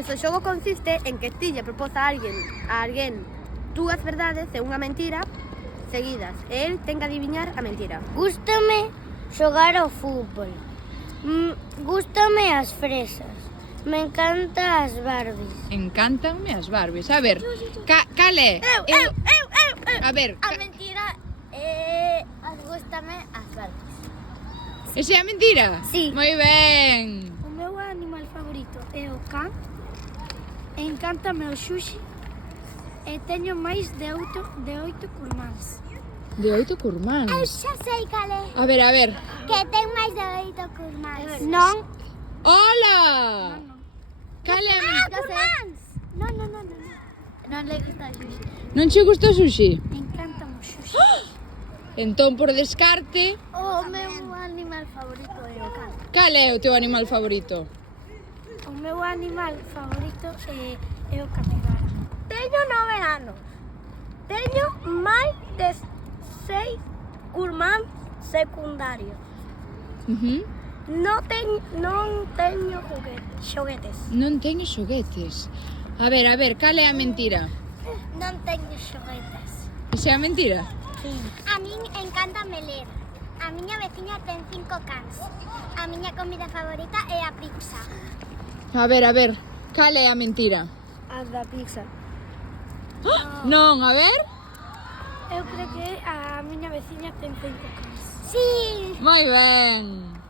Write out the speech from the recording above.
Pois o xogo consiste en que ti lle propós a alguén dúas verdades e unha mentira seguidas, e el ten que adiviñar a mentira. Gústame xogar ao fútbol. Gústame as fresas. Me encanta as Barbies. Encántanme as Barbies. A ver, cal é? A ver, A mentira gústame as Barbies. esa é a mentira? Sí. Moi ben. O meu animal favorito é o can. Encántame o sushi. E teño máis de 8 curmáns. De 8 curmáns. Xa sei cal é. A ver. Que ten máis de 8 curmáns. Non. Hola! Cal é a mentira? Curmáns! Non. Non le gusta o sushi. Non che gusta o sushi? Encántame o sushi. Entón, por descarte, O meu animal favorito é o can. cal é o teu animal favorito? O meu animal favorito é o capibara. Teño 9 anos. Teño máis de 6 curmáns secundarios. Non teño xoguetes. Non teño xoguetes. A ver, cal é a mentira? Non teño xoguetes. Esa é a mentira? A min encántame ler. A miña veciña ten 5 cans. A miña comida favorita é a pizza. A ver, cal é a mentira? A da pizza. Non, a ver. Eu creo que a miña veciña ten 5 cans. Sí. Moi ben.